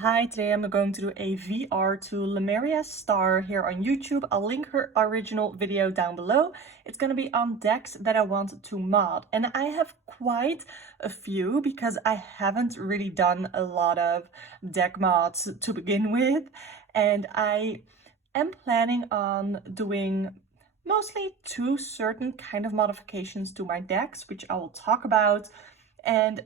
Hi, today I'm going to do a VR to Lumeria Star here on YouTube. I'll link her original video down below. It's going to be on decks that I want to mod. And I have quite a few because I haven't really done a lot of deck mods to begin with. And I am planning on doing mostly two certain kind of modifications to my decks, which I will talk about. And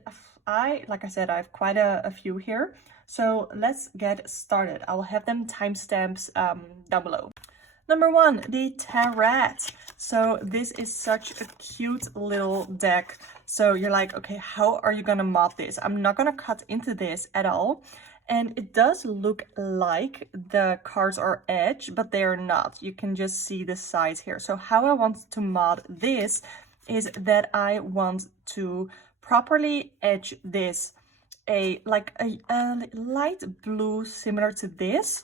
like I said, I have quite a few here. So let's get started. I will have them timestamps down below. Number one, the Tarat. So this is such a cute little deck. So you're like, okay, how are you gonna mod this? I'm not gonna cut into this at all. And it does look like the cards are edged, but they are not. You can just see the size here. So how I want to mod this is that I want to properly edge this like a light blue similar to this,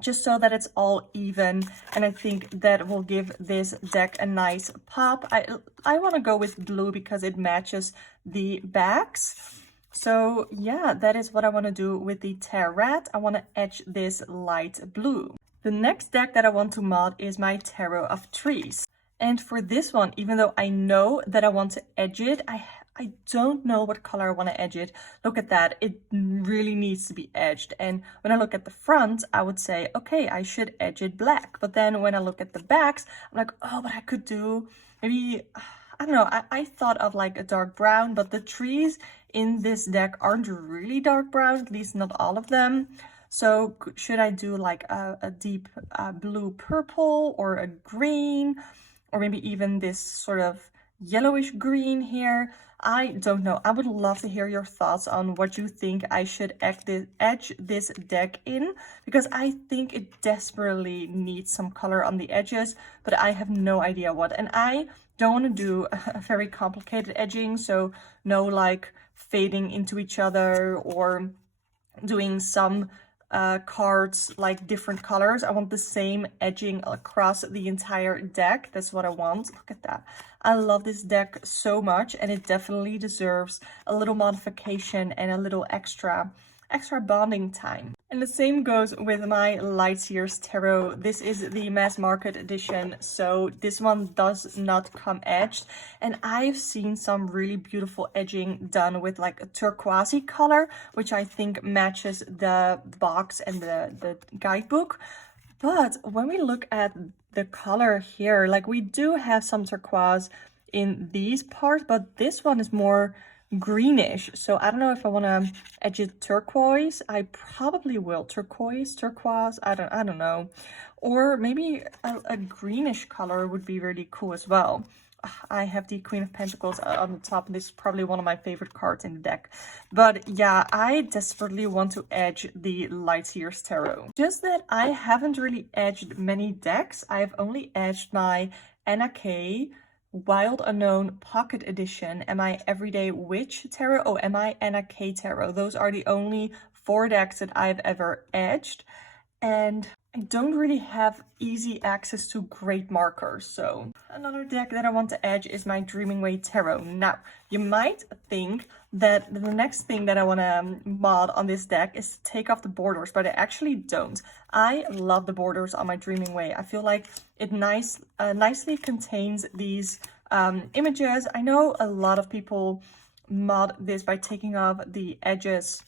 just so that it's all even, and I think that will give this deck a nice pop. I want to go with blue because it matches the backs. So yeah, that is what I want to do with the Tarat. I want to edge this light blue. The next deck that I want to mod is my Tarot of Trees. And for this one, even though I know that I want to edge it, I don't know what color I want to edge it. Look at that. It really needs to be edged. And when I look at the front, I would say, okay, I should edge it black. But then when I look at the backs, I'm like, oh, but I could do maybe, I don't know. I thought of like a dark brown, but the trees in this deck aren't really dark brown, at least not all of them. So should I do like a deep blue purple or a green, or maybe even this sort of yellowish green here? I don't know. I would love to hear your thoughts on what you think I should edge this deck in, because I think it desperately needs some color on the edges, but I have no idea what. And I don't want to do a very complicated edging, so no like fading into each other or doing some cards like different colors. I want the same edging across the entire deck. That's what I want. Look at that. I love this deck so much, and it definitely deserves a little modification and a little extra bonding time. And the same goes with my Lightyear's Tarot. This is the mass market edition, so this one does not come edged. And I've seen some really beautiful edging done with like a turquoisey color, which I think matches the box and the guidebook. But when we look at the color here, like we do have some turquoise in these parts, but this one is more greenish. So I don't know if I want to edge it turquoise. I probably will. Turquoise, I don't know. Or maybe a greenish color would be really cool as well. I have the Queen of Pentacles on the top, and this is probably one of my favorite cards in the deck. But yeah, I desperately want to edge the Lightyear's Tarot. Just that I haven't really edged many decks. I've only edged my Anna K Wild Unknown Pocket Edition and my Everyday Witch Tarot. Oh, and my Anna K Tarot. Those are the only 4 decks that I've ever edged. And I don't really have easy access to great markers. So another deck that I want to edge is my Dreaming Way Tarot. Now, you might think that the next thing that I want to mod on this deck is to take off the borders, but I actually don't. I love the borders on my Dreaming Way. I feel like it nicely contains these images. I know a lot of people mod this by taking off the edges.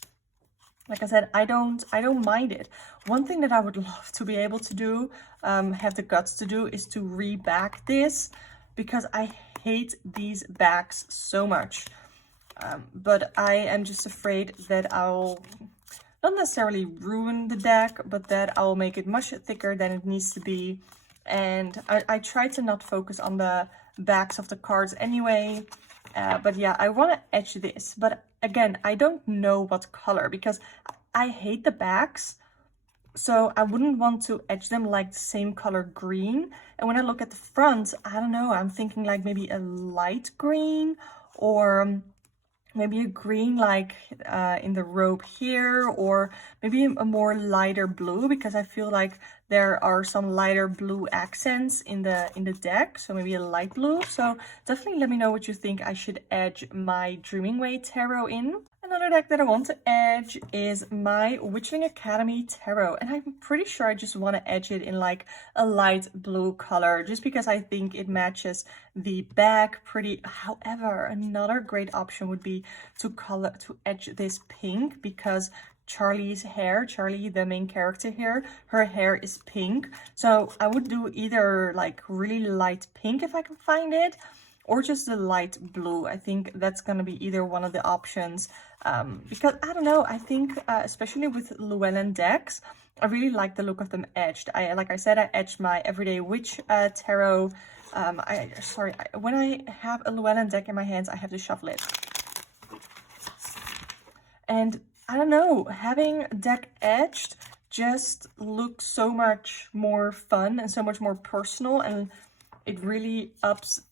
Like I said, I don't mind it. One thing that I would love to be able to do, have the guts to do, is to reback this, because I hate these backs so much. But I am just afraid that I'll not necessarily ruin the deck, but that I'll make it much thicker than it needs to be. And I try to not focus on the backs of the cards anyway. But yeah, I want to edge this. But again, I don't know what color, because I hate the backs. So I wouldn't want to edge them like the same color green. And when I look at the front, I don't know, I'm thinking like maybe a light green, or maybe a green like in the robe here, or maybe a more lighter blue, because I feel like there are some lighter blue accents in the deck, so maybe a light blue. So definitely let me know what you think I should edge my Dreaming Way Tarot in. And Another deck that I want to edge is my Witchling Academy Tarot, and I'm pretty sure I just want to edge it in like a light blue color, just because I think it matches the back pretty. However, another great option would be to edge this pink, because Charlie's hair, Charlie, the main character here, her hair is pink. So I would do either like really light pink if I can find it, or just the light blue. I think that's gonna be either one of the options, because I don't know, I think especially with Llewellyn decks, I really like the look of them edged. Like I said, I edged my Everyday Witch tarot. When I have a Llewellyn deck in my hands, I have to shuffle it. And I don't know, having a deck edged just looks so much more fun and so much more personal, and it really ups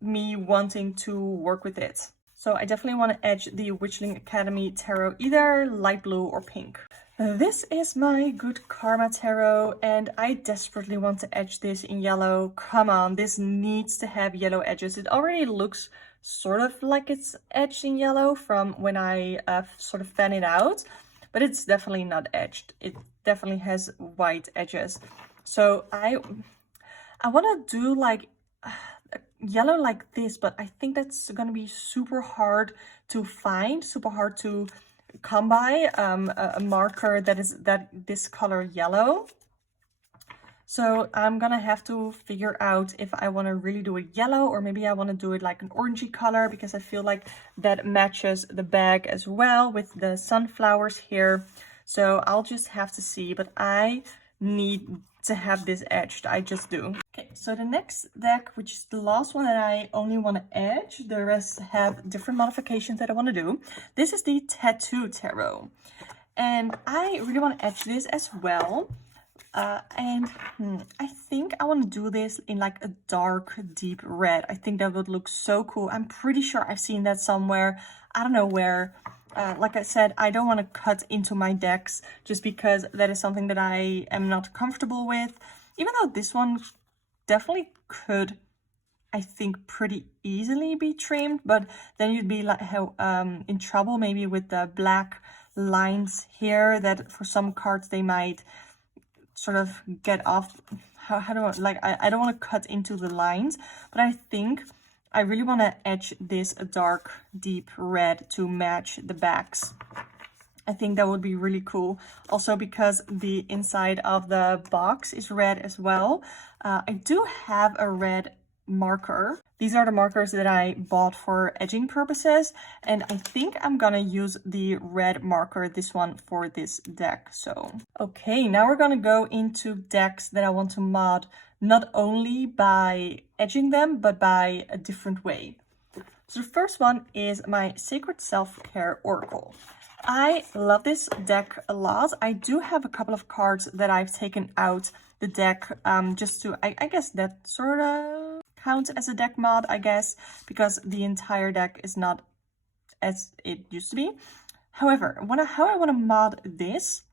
me wanting to work with it. So I definitely want to edge the Witchling Academy Tarot either light blue or pink. This is my Good Karma Tarot, and I desperately want to edge this in yellow. Come on, this needs to have yellow edges. It already looks sort of like it's edged in yellow from when I sort of fan it out, but it's definitely not edged. It definitely has white edges. So I want to do like yellow like this, but I think that's gonna be super hard to find, super hard to come by, a marker that is this color yellow. So I'm gonna have to figure out if I want to really do it yellow, or maybe I want to do it like an orangey color, because I feel like that matches the bag as well with the sunflowers here. So I'll just have to see, but I need to have this edged. I just do. Okay, so the next deck, which is the last one that I only want to edge, the rest have different modifications that I want to do. This is the Tattoo Tarot, and I really want to edge this as well. I think I want to do this in like a dark, deep red. I think that would look so cool. I'm pretty sure I've seen that somewhere. I don't know where. Like I said, I don't want to cut into my decks just because that is something that I am not comfortable with. Even though this one definitely could, I think, pretty easily be trimmed, but then you'd be like in trouble maybe with the black lines here that for some cards they might sort of get off. How do I, like, I don't want to cut into the lines, but I think I really want to edge this a dark, deep red to match the backs. I think that would be really cool. Also because the inside of the box is red as well. I do have a red marker. These are the markers that I bought for edging purposes, and I think I'm gonna use the red marker, this one, for this deck. So okay, now we're gonna go into decks that I want to mod, not only by edging them, but by a different way. So the first one is my Sacred Self-Care Oracle. I love this deck a lot. I do have a couple of cards that I've taken out the deck just to, I guess that sort of counts as a deck mod, I guess, because the entire deck is not as it used to be. However, how I want to mod this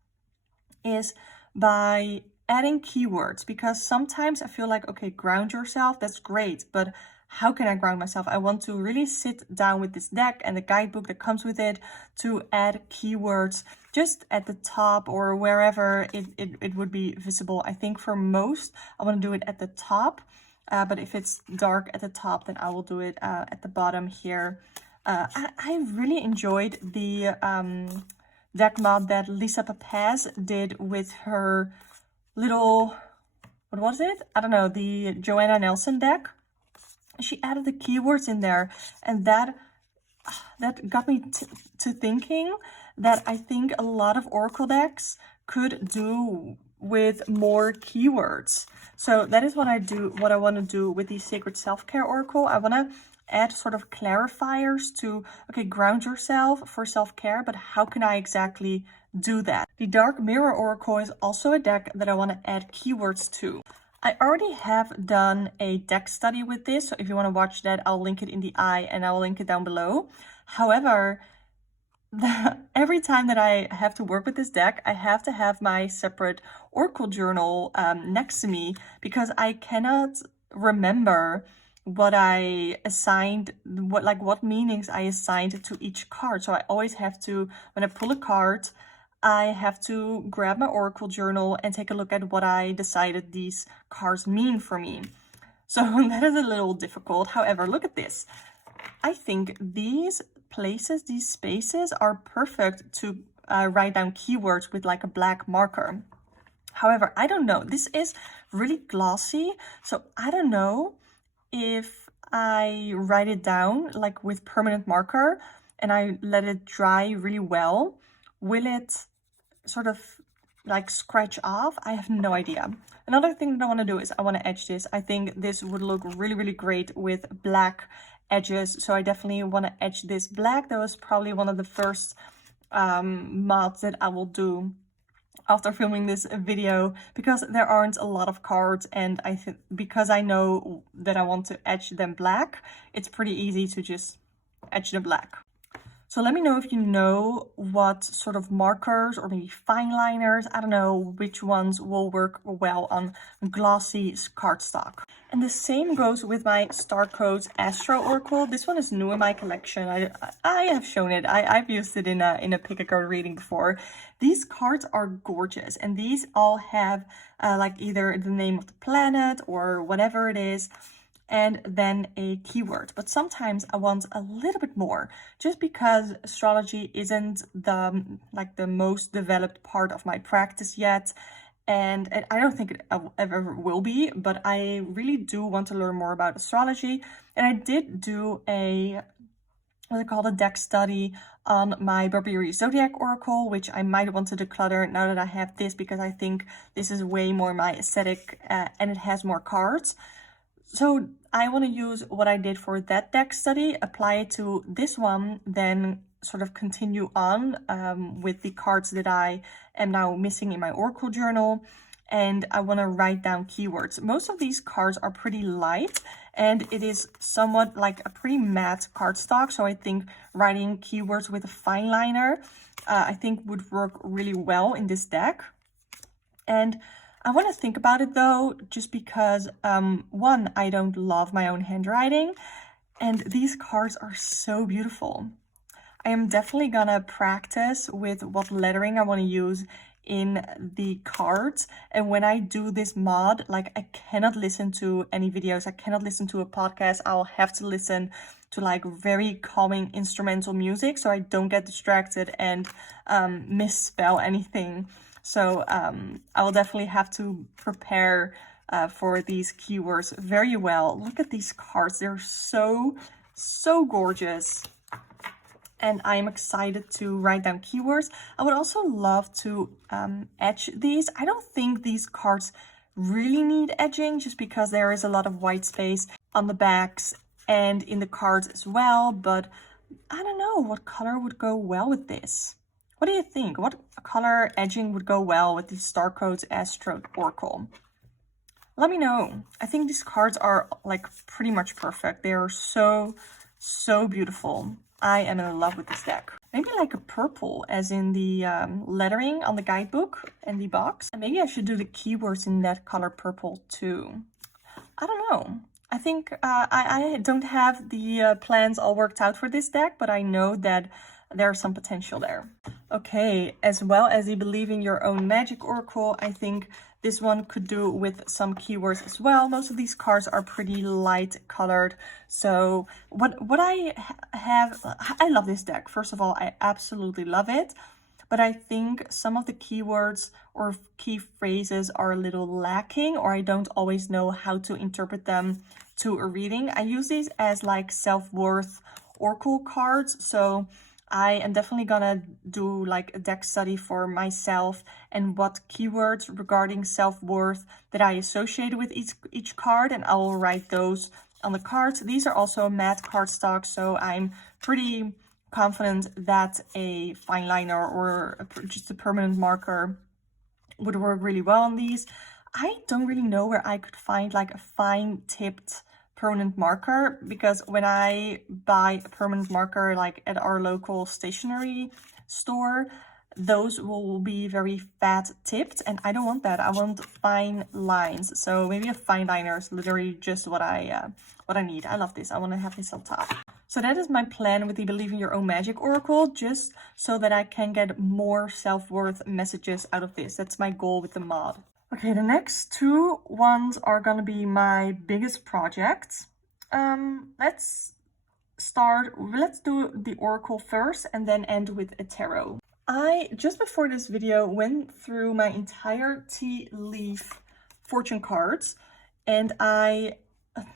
is by adding keywords, because sometimes I feel like, okay, ground yourself, that's great, but how can I ground myself? I want to really sit down with this deck and the guidebook that comes with it to add keywords just at the top or wherever it would be visible. I think for most, I want to do it at the top, but if it's dark at the top, then I will do it at the bottom here. I really enjoyed the deck mod that Lisa Papaz did with her little, what was it? I don't know, the Joanna Nelson deck. She added the keywords in there, and that got me to thinking that I think a lot of Oracle decks could do with more keywords. So that is what I want to do with the Sacred Self-Care Oracle. I want to add sort of clarifiers to, okay, ground yourself for self-care, but how can I exactly do that? The Dark Mirror Oracle is also a deck that I want to add keywords to. I already have done a deck study with this, so if you want to watch that, I'll link it in the eye and I'll link it down below. However, every time that I have to work with this deck, I have to have my separate Oracle journal next to me, because I cannot remember what I assigned, what meanings I assigned to each card. So I always have to, when I pull a card, I have to grab my Oracle journal and take a look at what I decided these cards mean for me. So that is a little difficult. However, look at this. I think these places, these spaces are perfect to write down keywords with like a black marker. However, I don't know. This is really glossy, so I don't know if I write it down like with permanent marker and I let it dry really well. Will it sort of like scratch off? I have no idea. Another thing that I want to do is I want to edge this. I think this would look really, really great with black edges. So I definitely want to edge this black. That was probably one of the first mods that I will do after filming this video, because there aren't a lot of cards, and I think because I know that I want to edge them black, it's pretty easy to just edge them black. So let me know if you know what sort of markers or maybe fine liners, I don't know which ones will work well on glossy cardstock. And the same goes with my Starcodes Astro Oracle. This one is new in my collection. I have shown it. I've used it in a pick a card reading before. These cards are gorgeous, and these all have like either the name of the planet or whatever it is, and then a keyword. But sometimes I want a little bit more, just because astrology isn't the most developed part of my practice yet, and I don't think it ever will be, but I really do want to learn more about astrology. And I did do a what I call a deck study on my Barbary Zodiac Oracle, which I might want to declutter now that I have this, because I think this is way more my aesthetic and it has more cards. So I want to use what I did for that deck study, apply it to this one, then sort of continue on with the cards that I am now missing in my Oracle journal. And I want to write down keywords. Most of these cards are pretty light, and it is somewhat like a pretty matte cardstock. So I think writing keywords with a fine liner, I think would work really well in this deck. And I want to think about it though, just because one, I don't love my own handwriting, and these cards are so beautiful. I am definitely gonna practice with what lettering I want to use in the cards, and when I do this mod, like I cannot listen to any videos, I cannot listen to a podcast. I'll have to listen to like very calming instrumental music so I don't get distracted and misspell anything. So I will definitely have to prepare for these keywords very well. Look at these cards. They're so gorgeous. And I'm excited to write down keywords. I would also love to edge these. I don't think these cards really need edging, just because there is a lot of white space on the backs and in the cards as well. But I don't know what color would go well with this. What do you think? What color edging would go well with the Starcodes Astro Oracle? Let me know. I think these cards are like pretty much perfect. They are so beautiful. I am in love with this deck. Maybe like a purple, as in the lettering on the guidebook and the box. And maybe I should do the keywords in that color purple too. I don't know. I think I don't have the plans all worked out for this deck, but I know that there's some potential there. Okay, as well as the Believe in Your Own Magic Oracle, I think this one could do with some keywords as well. Most of these cards are pretty light colored. So what I have, I love this deck. First of all, I absolutely love it. But I think some of the keywords or key phrases are a little lacking, or I don't always know how to interpret them to a reading. I use these as like self-worth oracle cards. So I am definitely gonna do like a deck study for myself and what keywords regarding self-worth that I associate with each card, and I will write those on the cards. These are also matte cardstock, so I'm pretty confident that a fine liner or just a permanent marker would work really well on these. I don't really know where I could find like a fine tipped permanent marker, because when I buy a permanent marker like at our local stationery store, those will be very fat tipped, and I don't want that. I want fine lines. So maybe a fine liner is literally just what I need. I love this. I want to have this on top. So that is my plan with the Believe in Your Own Magic Oracle, just so that I can get more self-worth messages out of this. That's my goal with the mod. Okay, the next two ones are gonna be my biggest projects. Let's do the Oracle first and then end with a tarot. I, just before this video, went through my entire tea leaf fortune cards, and I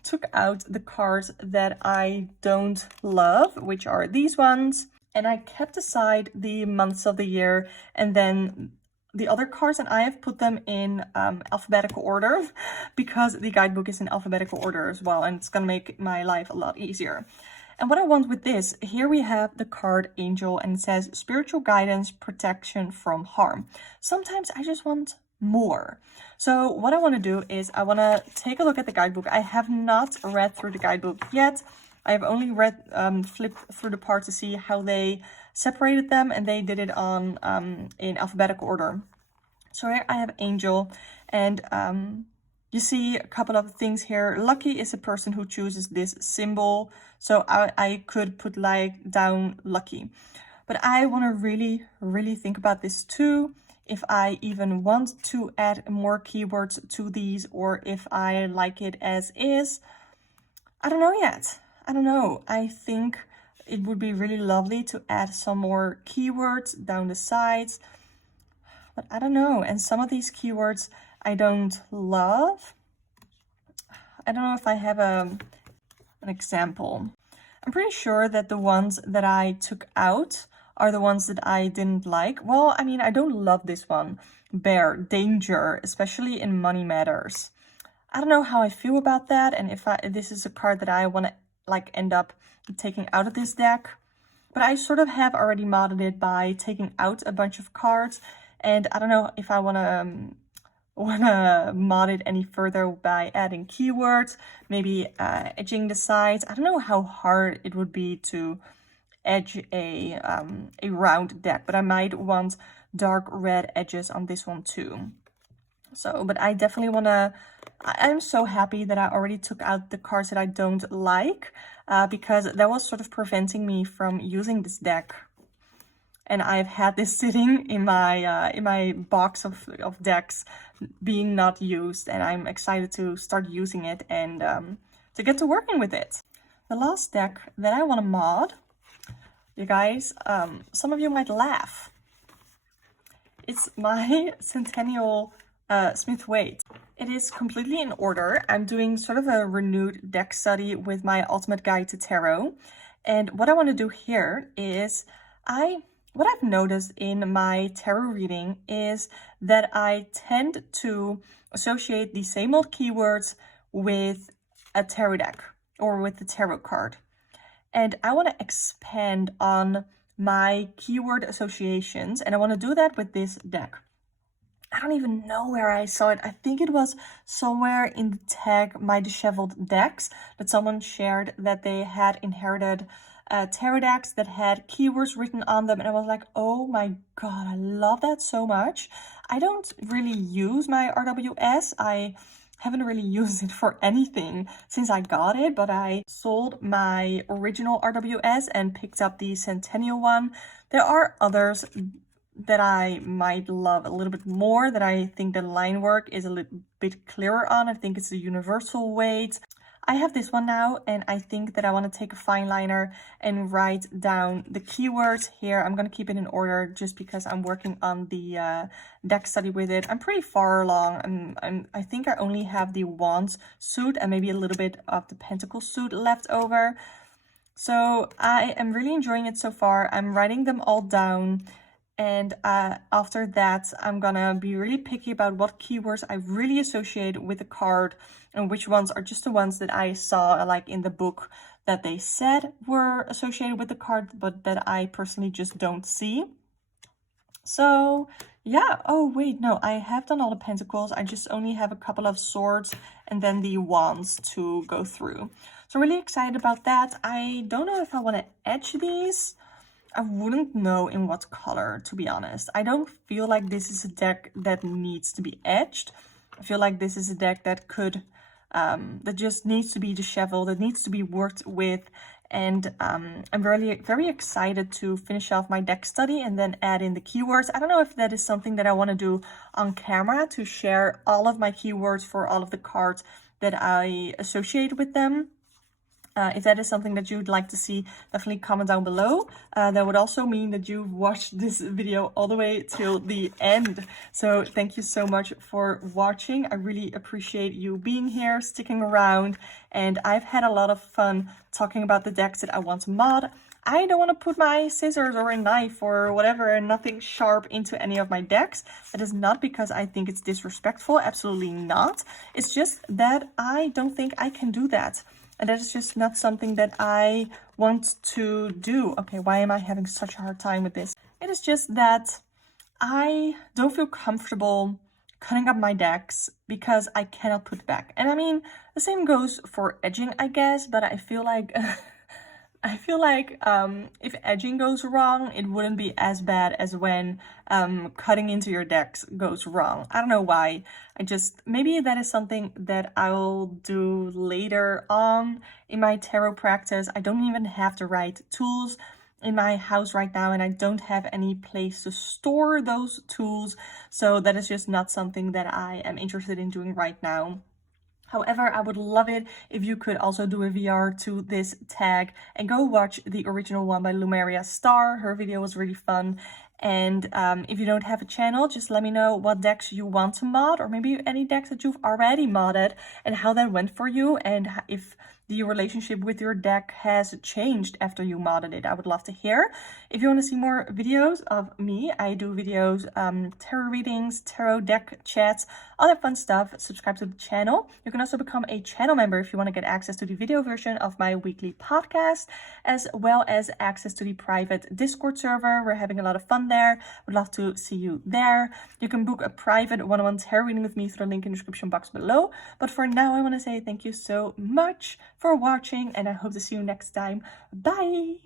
took out the cards that I don't love, which are these ones, and I kept aside the months of the year, and then the other cards, and I have put them in alphabetical order because the guidebook is in alphabetical order as well, and it's gonna make my life a lot easier. And what I want with this, here we have the card Angel, and it says spiritual guidance, protection from harm. Sometimes I just want more. So what I want to do is I want to take a look at the guidebook. I have not read through the guidebook yet. I have only read, flipped through the part to see how they separated them, and they did it on in alphabetical order. So here I have Angel, and you see a couple of things here. Lucky is a person who chooses this symbol. So I could put like down lucky. But I want to really, really think about this too. If I even want to add more keywords to these, or if I like it as is. I don't know yet. I don't know. I think it would be really lovely to add some more keywords down the sides. But I don't know. And some of these keywords I don't love. I don't know if I have an example. I'm pretty sure that the ones that I took out are the ones that I didn't like. Well, I mean, I don't love this one. Bear, danger, especially in money matters. I don't know how I feel about that, and if this is a card that I want to like end up taking out of this deck. But I sort of have already modded it by taking out a bunch of cards, and I don't know if I want to mod it any further by adding keywords, maybe edging the sides. I don't know how hard it would be to edge a round deck, but I might want dark red edges on this one too. So, but I definitely want to, I'm so happy that I already took out the cards that I don't like, because that was sort of preventing me from using this deck. And I've had this sitting in my box of decks being not used, and I'm excited to start using it and to get to working with it. The last deck that I want to mod, you guys, some of you might laugh. It's my Centennial Smith-Waite. It is completely in order. I'm doing sort of a renewed deck study with my Ultimate Guide to Tarot. And what I want to do here is, what I've noticed in my tarot reading is that I tend to associate the same old keywords with a tarot deck or with the tarot card. And I want to expand on my keyword associations, and I want to do that with this deck. I don't even know where I saw it. I think it was somewhere in the tag My Disheveled Decks that someone shared that they had inherited tarot decks that had keywords written on them, and I was like, oh my god, I love that so much. I don't really use my RWS. I haven't really used it for anything since I got it, but I sold my original RWS and picked up the Centennial one. There are others that I might love a little bit more, that I think the line work is a little bit clearer on. I think it's the Universal Weight. I have this one now, and I think that I want to take a fine liner and write down the keywords here. I'm going to keep it in order just because I'm working on the deck study with it. I'm pretty far along. I think I only have the Wands suit and maybe a little bit of the Pentacle suit left over. So I am really enjoying it so far. I'm writing them all down. And after that, I'm gonna be really picky about what keywords I really associate with the card and which ones are just the ones that I saw like in the book that they said were associated with the card, but that I personally just don't see. So yeah, oh wait, no, I have done all the pentacles. I just only have a couple of swords and then the wands to go through. So really excited about that. I don't know if I want to edge these. I wouldn't know in what color, to be honest. I don't feel like this is a deck that needs to be edged. I feel like this is a deck that could, that just needs to be disheveled, that needs to be worked with. And I'm very excited to finish off my deck study and then add in the keywords. I don't know if that is something that I want to do on camera, to share all of my keywords for all of the cards that I associate with them. If that is something that you'd like to see, definitely comment down below. That would also mean that you've watched this video all the way till the end. So thank you so much for watching. I really appreciate you being here, sticking around, and I've had a lot of fun talking about the decks that I want to mod. I don't want to put my scissors or a knife or whatever, and nothing sharp into any of my decks. That is not because I think it's disrespectful, absolutely not. It's just that I don't think I can do that. And that is just not something that I want to do. Okay, why am I having such a hard time with this? It is just that I don't feel comfortable cutting up my decks because I cannot put it back. And I mean, the same goes for edging, I guess, but I feel like if edging goes wrong, it wouldn't be as bad as when cutting into your decks goes wrong. I don't know why. Maybe that is something that I'll do later on in my tarot practice. I don't even have the right tools in my house right now, and I don't have any place to store those tools. So that is just not something that I am interested in doing right now. However, I would love it if you could also do a VR to this tag and go watch the original one by Lumeria Star. Her video was really fun. And if you don't have a channel, just let me know what decks you want to mod, or maybe any decks that you've already modded and how that went for you, and if the relationship with your deck has changed after you modded it. I would love to hear. If you want to see more videos of me, I do videos, tarot readings, tarot deck chats, all that fun stuff. Subscribe to the channel. You can also become a channel member if you want to get access to the video version of my weekly podcast, as well as access to the private Discord server. We're having a lot of fun there. Would love to see you there. You can book a private one-on-one tarot reading with me through the link in the description box below. But for now, I want to say thank you so much for watching, and I hope to see you next time. Bye!